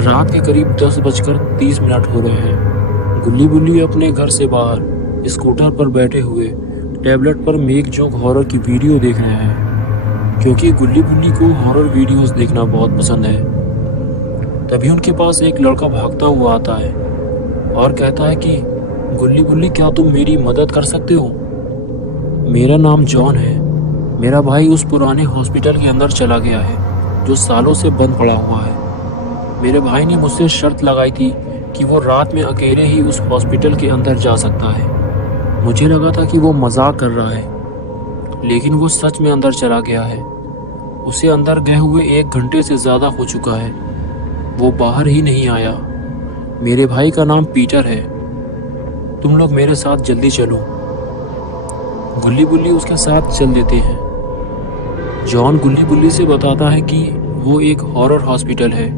रात के करीब 10:30 हो रहे हैं। गुल्ली बुल्ली अपने घर से बाहर स्कूटर पर बैठे हुए टैबलेट पर मेक जोक हॉरर की वीडियो देख रहे हैं, क्योंकि गुल्ली बुल्ली को हॉरर वीडियोस देखना बहुत पसंद है। तभी उनके पास एक लड़का भागता हुआ आता है और कहता है कि गुल्ली बुल्ली, क्या तुम मेरी मदद कर सकते हो? मेरा नाम जॉन है। मेरा भाई उस पुराने हॉस्पिटल के अंदर चला गया है जो सालों से बंद पड़ा हुआ है। मेरे भाई ने मुझसे शर्त लगाई थी कि वो रात में अकेले ही उस हॉस्पिटल के अंदर जा सकता है। मुझे लगा था कि वो मजाक कर रहा है, लेकिन वो सच में अंदर चला गया है। उसे अंदर गए हुए 1 घंटे से ज़्यादा हो चुका है। वो बाहर ही नहीं आया। मेरे भाई का नाम पीटर है। तुम लोग मेरे साथ जल्दी चलो। गुल्ली बुल्ली उसके साथ चल देते हैं। जॉन गुल्ली बुल्ली से बताता है कि वो एक हॉरर हॉस्पिटल है।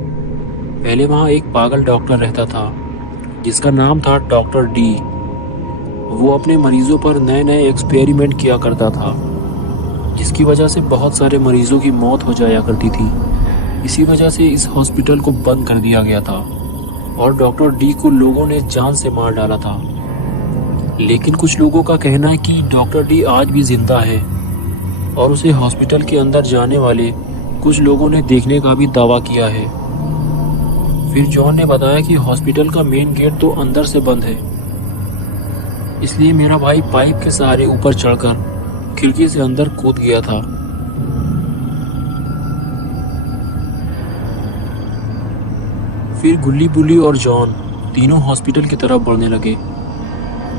पहले वहाँ एक पागल डॉक्टर रहता था जिसका नाम था डॉक्टर डी। वो अपने मरीजों पर नए नए एक्सपेरिमेंट किया करता था, जिसकी वजह से बहुत सारे मरीजों की मौत हो जाया करती थी। इसी वजह से इस हॉस्पिटल को बंद कर दिया गया था और डॉक्टर डी को लोगों ने जान से मार डाला था। लेकिन कुछ लोगों का कहना है कि डॉक्टर डी आज भी जिंदा है और उसे हॉस्पिटल के अंदर जाने वाले कुछ लोगों ने देखने का भी दावा किया है। फिर जॉन ने बताया कि हॉस्पिटल का मेन गेट तो अंदर से बंद है, इसलिए मेरा भाई पाइप के सहारे ऊपर चढ़कर खिड़की से अंदर कूद गया था। फिर गुल्ली बुल्ली और जॉन तीनों हॉस्पिटल की तरफ बढ़ने लगे।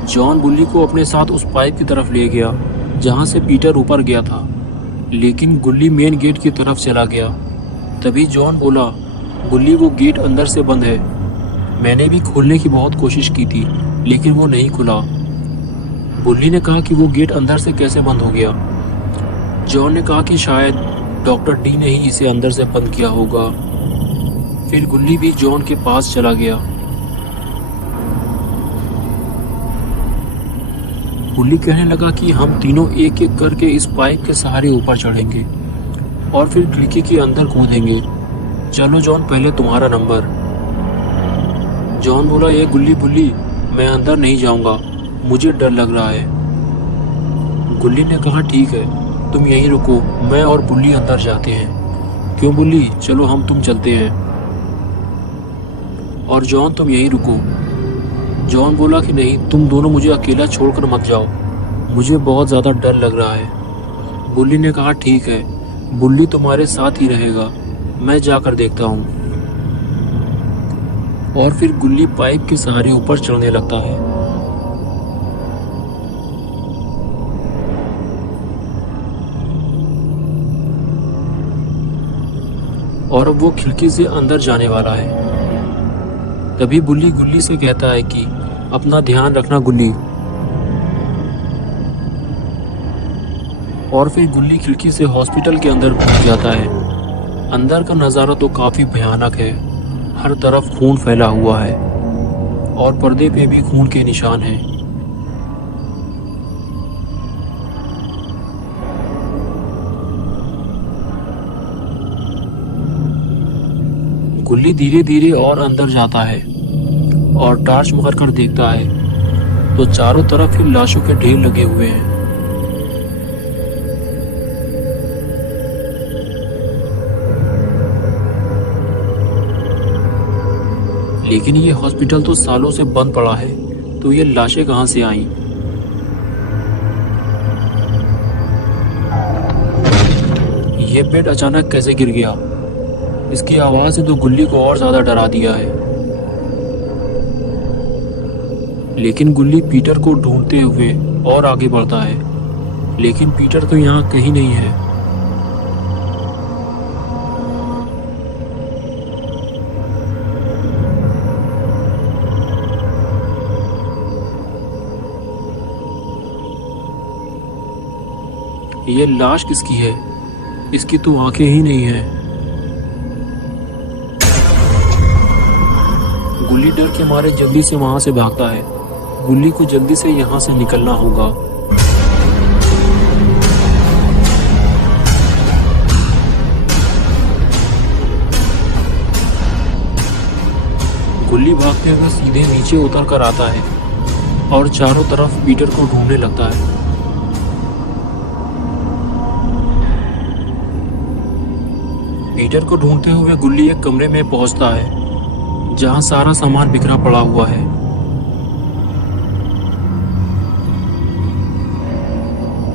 जॉन बुल्ली को अपने साथ उस पाइप की तरफ ले गया जहां से पीटर ऊपर गया था, लेकिन गुल्ली मेन गेट की तरफ चला गया। तभी जॉन बोला, गुल्ली, वो गेट अंदर से बंद है। मैंने भी खोलने की बहुत कोशिश की थी, लेकिन वो नहीं खुला। बुल्ली ने कहा कि वो गेट अंदर से कैसे बंद हो गया। जॉन ने कहा कि शायद डॉक्टर डी ने ही इसे अंदर से बंद किया होगा। फिर गुल्ली भी जॉन के पास चला गया। गुल्ली कहने लगा कि हम तीनों एक एक करके इस पाइप के सहारे ऊपर चढ़ेंगे और फिर खिड़की के अंदर कूदेंगे। चलो जॉन, पहले तुम्हारा नंबर। जॉन बोला, ये गुल्ली बुल्ली, मैं अंदर नहीं जाऊंगा, मुझे डर लग रहा है। गुल्ली ने कहा, ठीक है, तुम यहीं रुको, मैं और बुल्ली अंदर जाते हैं। क्यों बुल्ली, चलो तुम चलते हैं। और जॉन, तुम यहीं रुको। जॉन बोला कि नहीं, तुम दोनों मुझे अकेला छोड़कर मत जाओ, मुझे बहुत ज़्यादा डर लग रहा है। बुल्ली ने कहा, ठीक है, बुल्ली तुम्हारे साथ ही रहेगा, मैं जाकर देखता हूँ। और फिर गुल्ली पाइप के सहारे ऊपर चढ़ने लगता है। और अब वो खिड़की से अंदर जाने वाला है। तभी बुल्ली गुल्ली से कहता है कि अपना ध्यान रखना गुल्ली। और फिर गुल्ली खिड़की से हॉस्पिटल के अंदर घुस जाता है। अंदर का नज़ारा तो काफ़ी भयानक है। हर तरफ खून फैला हुआ है और पर्दे पे भी खून के निशान हैं। गुल्ली धीरे धीरे और अंदर जाता है और टॉर्च मारकर देखता है तो चारों तरफ ही लाशों के ढेर लगे हुए हैं। लेकिन ये हॉस्पिटल तो सालों से बंद पड़ा है, तो ये लाशें कहां से आईं? ये बेड अचानक कैसे गिर गया? इसकी आवाज ने तो गुल्ली को और ज्यादा डरा दिया है। लेकिन गुल्ली पीटर को ढूंढते हुए और आगे बढ़ता है, लेकिन पीटर तो यहाँ कहीं नहीं है। ये लाश किसकी है? इसकी तो आंखें ही नहीं है। गुल्ली डर के मारे जल्दी से वहां से भागता है। गुल्ली को जल्दी से यहाँ से निकलना होगा। गुल्ली भागते हुए सीधे नीचे उतर कर आता है और चारों तरफ पीटर को ढूंढने लगता है। पीटर को ढूंढते हुए गुल्ली एक कमरे में पहुंचता है जहां सारा सामान बिखरा पड़ा हुआ है।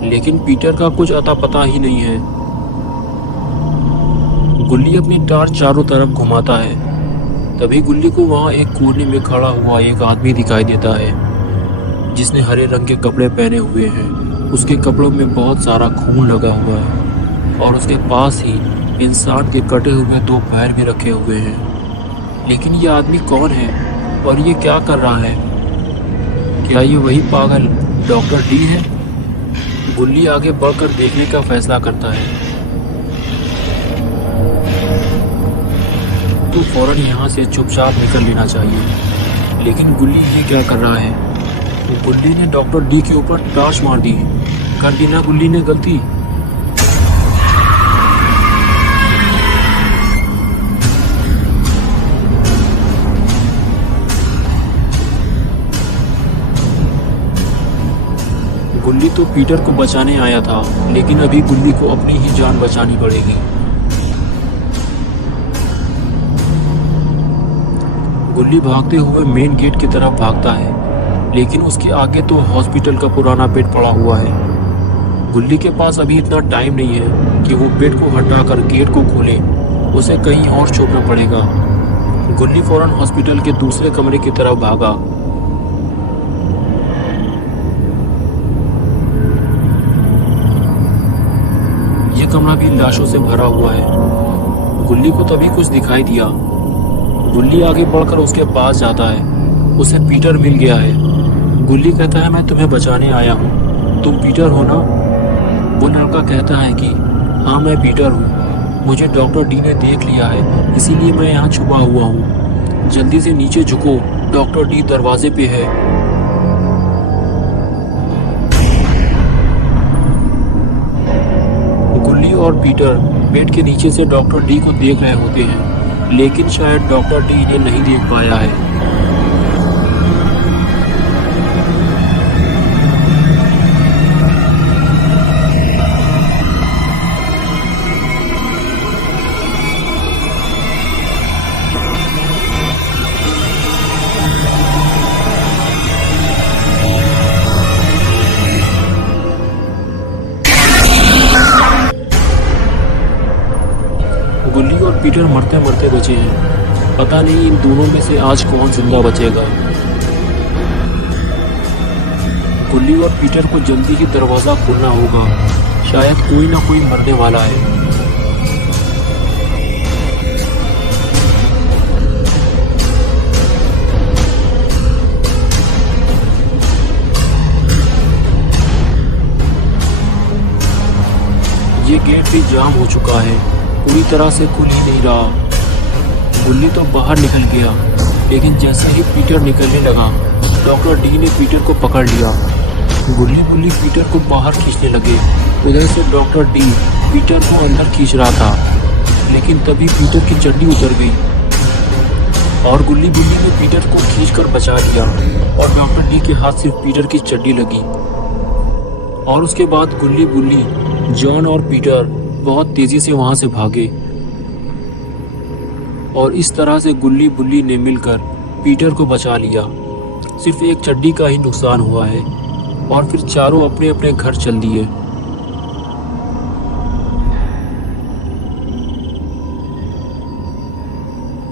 लेकिन पीटर का कुछ अता पता ही नहीं है। गुल्ली अपनी टार्च चारों तरफ घुमाता है। तभी गुल्ली को वहां एक कोने में खड़ा हुआ एक आदमी दिखाई देता है जिसने हरे रंग के कपड़े पहने हुए हैं। उसके कपड़ों में बहुत सारा खून लगा हुआ है और उसके पास ही इंसान के कटे हुए 2 पैर भी रखे हुए हैं। लेकिन ये आदमी कौन है और ये क्या कर रहा है? क्या ये वही पागल डॉक्टर डी है? गुल्ली आगे बढ़कर देखने का फैसला करता है। तो फौरन यहाँ से चुपचाप निकल लेना चाहिए। लेकिन गुल्ली ये क्या कर रहा है? गुल्ली ने डॉक्टर डी के ऊपर टार्च मार दी। कर दी ना गुल्ली ने गलती। गुल्ली तो पीटर को बचाने आया था, लेकिन अभी गुल्ली को अपनी ही जान बचानी पड़ेगी। गुल्ली भागते हुए मेन गेट की तरफ भागता है, लेकिन उसके आगे तो हॉस्पिटल का पुराना बेड पड़ा हुआ है। गुल्ली के पास अभी इतना टाइम नहीं है कि वो बेड को हटाकर गेट को खोले। उसे कहीं और छुपना पड़ेगा। गुल्ली फौरन हॉस्पिटल के दूसरे कमरे की तरफ भागा। यह कमरा भी लाशों से भरा हुआ है। गुल्ली को तभी कुछ दिखाई दिया। गुल्ली आगे बढ़कर उसके पास जाता है। उसे पीटर मिल गया है। गुल्ली कहता है, मैं तुम्हें बचाने आया हूँ, तुम पीटर हो ना? वो लड़का कहता है कि हाँ मैं पीटर हूँ, मुझे डॉक्टर डी ने देख लिया है, इसीलिए मैं यहाँ छुपा हुआ हूँ। जल्दी से नीचे झुको, डॉक्टर डी दरवाजे पे है। गुल्ली और पीटर बेड के नीचे से डॉक्टर डी को देख रहे होते हैं, लेकिन शायद डॉक्टर डी इन्हें नहीं देख पाया है। गुल्ली और पीटर मरते मरते बचे हैं। पता नहीं इन दोनों में से आज कौन जिंदा बचेगा। गुल्ली और पीटर को जल्दी ही दरवाजा खोलना होगा, शायद कोई ना कोई मरने वाला है। ये गेट भी जाम हो चुका है, पूरी तरह से खुल ही नहीं रहा। गुल्ली तो बाहर निकल गया, लेकिन जैसे ही पीटर निकलने लगा, डॉक्टर डी ने पीटर को पकड़ लिया। गुल्ली पीटर को बाहर खींचने लगे। उधर से डॉक्टर डी पीटर को अंदर खींच रहा था, लेकिन तभी पीटर की चड्डी उतर गई और गुल्ली ने पीटर को खींचकर बचा लिया और डॉक्टर डी के हाथ सिर्फ पीटर की चड्डी लगी। और उसके बाद गुल्ली, जॉन और पीटर बहुत तेजी से वहां से भागे और इस तरह से गुल्ली ने मिलकर पीटर को बचा लिया। सिर्फ एक चड्डी का ही नुकसान हुआ है और फिर चारों अपने अपने घर चल दिए।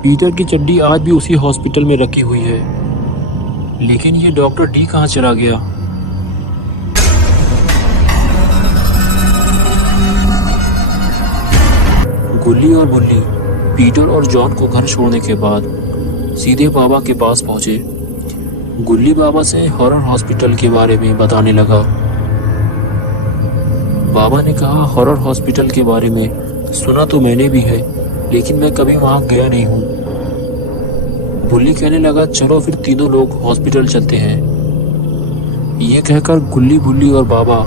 पीटर की चड्डी आज भी उसी हॉस्पिटल में रखी हुई है, लेकिन ये डॉक्टर डी कहाँ चला गया? गुल्ली और बुल्ली पीटर और जॉन को घर छोड़ने के बाद सीधे बाबा के पास पहुंचे। गुल्ली बाबा से हॉरर हॉस्पिटल के बारे में बताने लगा। बाबा ने कहा, हॉरर हॉस्पिटल के बारे में सुना तो मैंने भी है, लेकिन मैं कभी वहां गया नहीं हूँ। बुल्ली कहने लगा, चलो फिर तीनों लोग हॉस्पिटल चलते हैं। ये कहकर गुल्ली और बाबा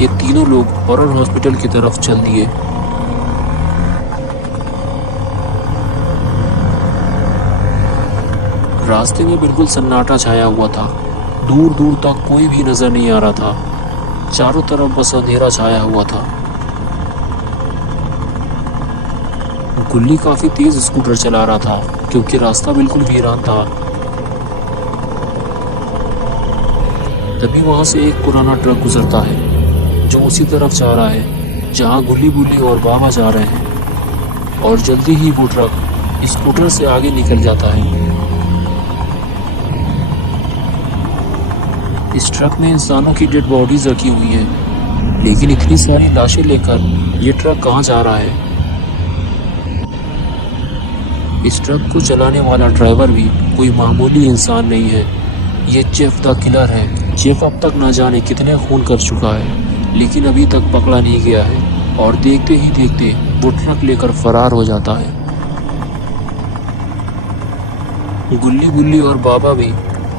ये तीनों लोग हॉरर हॉस्पिटल की तरफ चल दिए। रास्ते में बिल्कुल सन्नाटा छाया हुआ था। दूर दूर तक कोई भी नजर नहीं आ रहा था। चारों तरफ बस अंधेरा छाया हुआ था। गुल्ली काफी तेज स्कूटर चला रहा था क्योंकि रास्ता बिल्कुल वीरान था। तभी वहां से एक पुराना ट्रक गुजरता है जो उसी तरफ जा रहा है जहां गुल्ली बुल्ली और बाबा जा रहे हैं, और जल्दी ही वो ट्रक स्कूटर से आगे निकल जाता है। इस ट्रक में इंसानों की डेड बॉडीज रखी हुई है, लेकिन इतनी सारी लाशें लेकर ये ट्रक कहाँ जा रहा है? इस ट्रक को चलाने वाला ड्राइवर भी कोई मामूली इंसान नहीं है। ये जेफ द किलर है। जेफ अब तक ना जाने कितने खून कर चुका है, लेकिन अभी तक पकड़ा नहीं गया है, और देखते ही देखते वो ट्रक लेकर फरार हो जाता है। गुल्ली बुल्ली और बाबा भी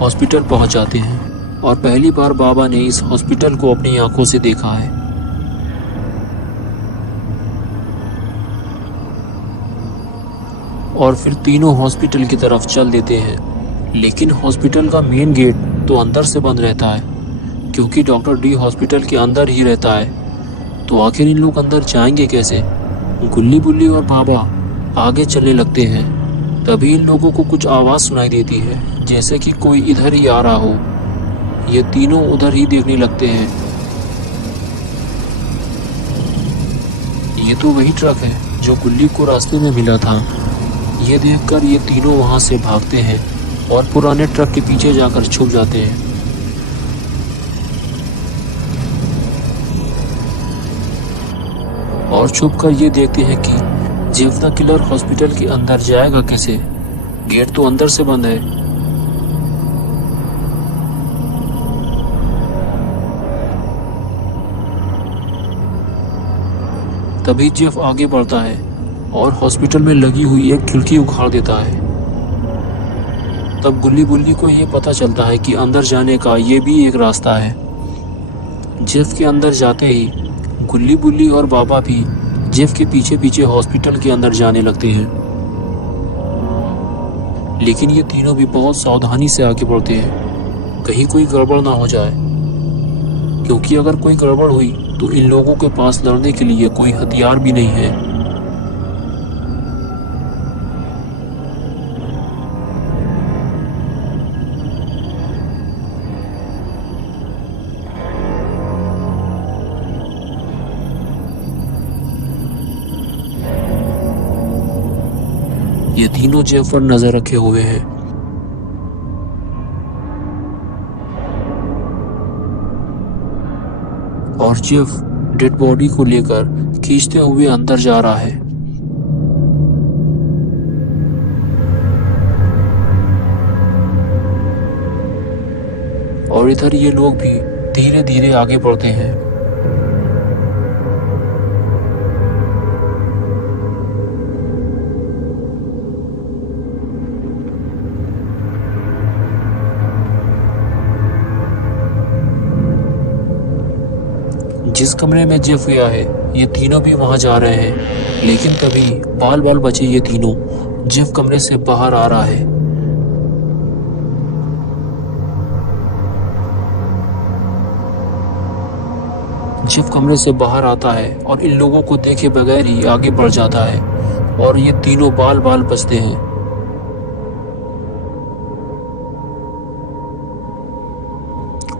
हॉस्पिटल पहुंच जाते हैं, और पहली बार बाबा ने इस हॉस्पिटल को अपनी आंखों से देखा है। और फिर तीनों हॉस्पिटल की तरफ चल देते हैं, लेकिन हॉस्पिटल का मेन गेट तो अंदर से बंद रहता है क्योंकि डॉक्टर डी हॉस्पिटल के अंदर ही रहता है। तो आखिर इन लोग अंदर जाएंगे कैसे? गुल्ली बुल्ली और बाबा आगे चलने लगते हैं। तभी इन लोगों को कुछ आवाज़ सुनाई देती है, जैसे कि कोई इधर ही आ रहा हो। ये तीनों उधर ही देखने लगते हैं। ये तो वही ट्रक है जो गुल्ली को रास्ते में मिला था। ये देखकर ये तीनों वहां से भागते हैं और पुराने ट्रक के पीछे जाकर छुप जाते हैं। और छुपकर ये देखते हैं कि जेफ द किलर हॉस्पिटल के अंदर जाएगा कैसे? गेट तो अंदर से बंद है। तभी जेफ आगे बढ़ता है और हॉस्पिटल में लगी हुई एक खिड़की उखाड़ देता है। तब गुल्ली बुल्ली को ये पता चलता है कि अंदर जाने का ये भी एक रास्ता है। जेफ के अंदर जाते ही गुल्ली बुल्ली और बाबा भी जेफ के पीछे पीछे हॉस्पिटल के अंदर जाने लगते हैं, लेकिन ये तीनों भी बहुत सावधानी से आगे बढ़ते हैं, कहीं कोई गड़बड़ ना हो जाए, क्योंकि अगर कोई गड़बड़ हुई तो इन लोगों के पास लड़ने के लिए कोई हथियार भी नहीं है। ये तीनों जेफ पर नजर रखे हुए हैं। और जेफ डेड बॉडी को लेकर खींचते हुए अंदर जा रहा है। और इधर ये लोग भी धीरे धीरे आगे बढ़ते हैं। जिस कमरे में जेफ गया है ये तीनों भी वहां जा रहे हैं, लेकिन तभी बाल बाल बचे ये तीनों जेफ कमरे से बाहर आ रहा है। जेफ कमरे से बाहर आता है और इन लोगों को देखे बगैर ही आगे बढ़ जाता है, और ये तीनों बाल बाल बचते हैं।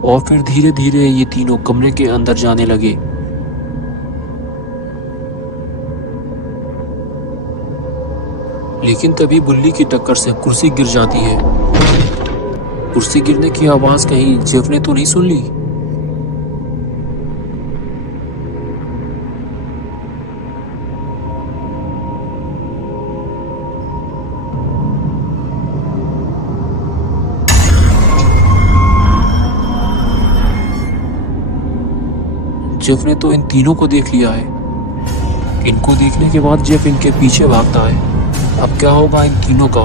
और फिर धीरे धीरे ये तीनों कमरे के अंदर जाने लगे। लेकिन तभी बुल्ली की टक्कर से कुर्सी गिर जाती है। कुर्सी गिरने की आवाज कहीं जेफ ने तो नहीं सुन ली? जेफ ने तो इन तीनों को देख लिया है। इनको देखने के बाद जेफ इनके पीछे भागता है। अब क्या होगा इन तीनों का?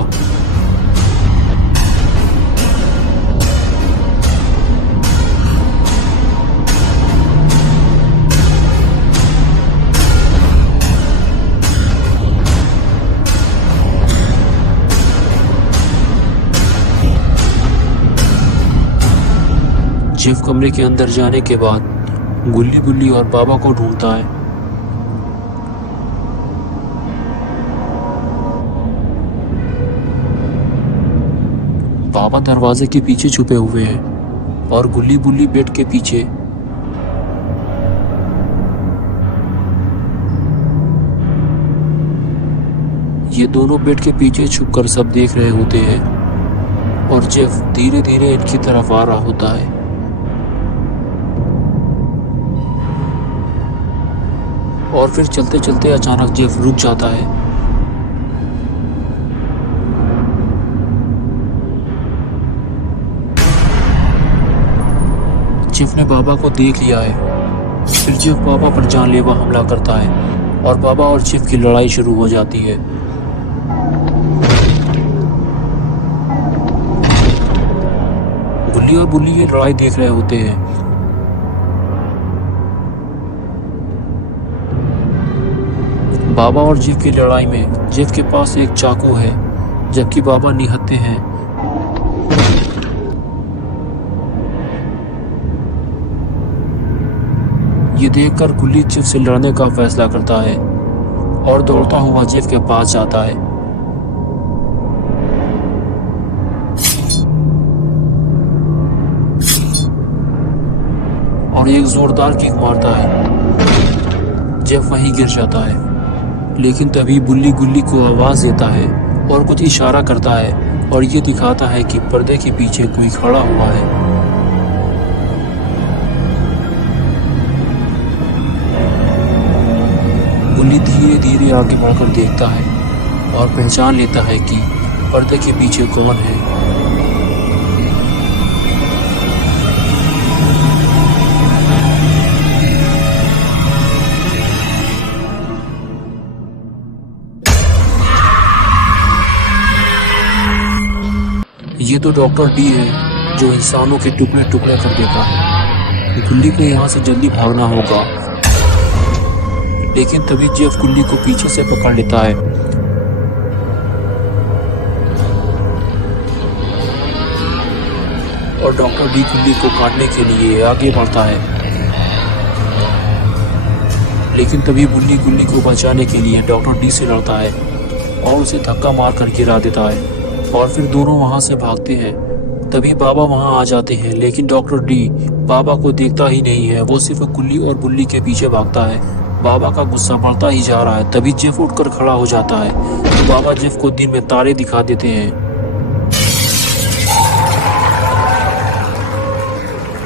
जेफ कमरे के अंदर जाने के बाद गुल्ली गुल्ली और बाबा को ढूंढता है। बाबा दरवाजे के पीछे छुपे हुए हैं और गुल्ली बुल्ली बेड के पीछे। ये दोनों बेड के पीछे छुपकर सब देख रहे होते हैं और जेफ धीरे धीरे इनकी तरफ आ रहा होता है। और फिर चलते चलते अचानक जेफ रुक जाता है। जेफ ने बाबा को देख लिया है। फिर जेफ बाबा पर जानलेवा हमला करता है और बाबा और जेफ की लड़ाई शुरू हो जाती है। गुल्ली और बुल्ली ये लड़ाई देख रहे होते हैं। बाबा और जेफ की लड़ाई में जेफ के पास एक चाकू है जबकि बाबा निहत्थे हैं। ये देखकर गुल्ली जेफ से लड़ने का फैसला करता है और दौड़ता हुआ जेफ के पास जाता है। और एक जोरदार किक मारता है। जेफ वहीं गिर जाता है, लेकिन तभी बुल्ली गुल्ली को आवाज देता है और कुछ इशारा करता है और ये दिखाता है कि पर्दे के पीछे कोई खड़ा हुआ है। गुल्ली धीरे धीरे आगे बढ़कर देखता है और पहचान लेता है कि पर्दे के पीछे कौन है। ये तो डॉक्टर डी है जो इंसानों के टुकड़े टुकड़े कर देता है। गुल्ली को यहाँ से जल्दी भागना होगा, लेकिन तभी जेफ गुल्ली को पीछे से पकड़ लेता है। और डॉक्टर डी गुल्ली को काटने के लिए आगे बढ़ता है, लेकिन तभी बुल्ली गुल्ली को बचाने के लिए डॉक्टर डी से लड़ता है और उसे धक्का मार कर गिरा देता है। और फिर दोनों वहां से भागते हैं। तभी बाबा वहां आ जाते हैं, लेकिन डॉक्टर डी बाबा को देखता ही नहीं है। वो सिर्फ गुल्ली और बुल्ली के पीछे भागता है। बाबा का गुस्सा बढ़ता ही जा रहा है। तभी जेफ उठकर खड़ा हो जाता है। तो बाबा जेफ को दिन में तारे दिखा देते हैं,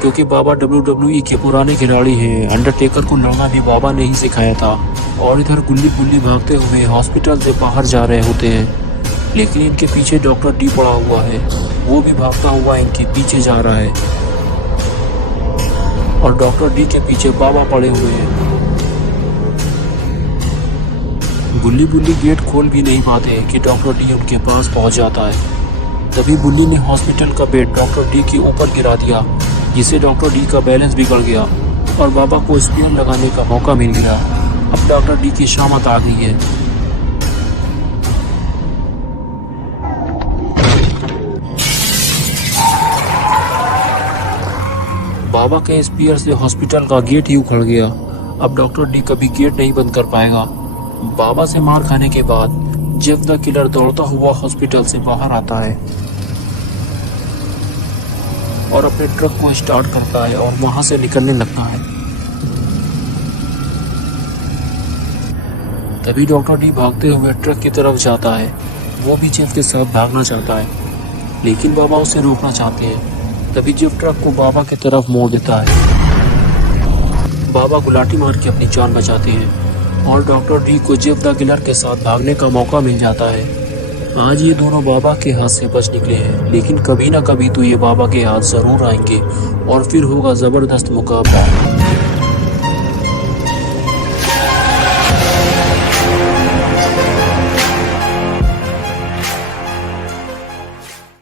क्योंकि बाबा WWE के पुराने खिलाड़ी हैं। अंडरटेकर को लड़ना भी बाबा ने ही सिखाया था। और इधर गुल्ली बुल्ली भागते हुए हॉस्पिटल से बाहर जा रहे होते हैं, लेकिन इनके पीछे डॉक्टर डी पड़ा हुआ है। वो भी भागता हुआ इनके पीछे जा रहा है और डॉक्टर डी के पीछे बाबा पड़े हुए हैं। गुल्ली बुल्ली गेट खोल भी नहीं पाते कि डॉक्टर डी उनके पास पहुंच जाता है। तभी बुल्ली ने हॉस्पिटल का बेड डॉक्टर डी के ऊपर गिरा दिया, जिससे डॉक्टर डी का बैलेंस बिगड़ गया और बाबा को स्पीयर लगाने का मौका मिल गया। अब डॉक्टर डी की शामत आ गई है। बाबा के स्पीयर से हॉस्पिटल का गेट ही उखड़ गया। अब डॉक्टर डी कभी गेट नहीं बंद कर पाएगा। बाबा से मार खाने के बाद जेफ द किलर दौड़ता हुआ हॉस्पिटल से बाहर आता है और अपने ट्रक को स्टार्ट करता है और वहां से निकलने लगता है। तभी डॉक्टर डी भागते हुए ट्रक की तरफ जाता है। वो भी जेफ के साथ भागना चाहता है, लेकिन बाबा उसे रोकना चाहते हैं। तभी जेफ ट्रक को बाबा की तरफ मोड़ देता है। बाबा गुलाटी मार के अपनी जान बचाते हैं और डॉक्टर डी को जेफ द किलर के साथ भागने का मौका मिल जाता है। आज ये दोनों बाबा के हाथ से बच निकले हैं, लेकिन कभी ना कभी तो ये बाबा के हाथ जरूर आएंगे और फिर होगा जबरदस्त मुकाबला।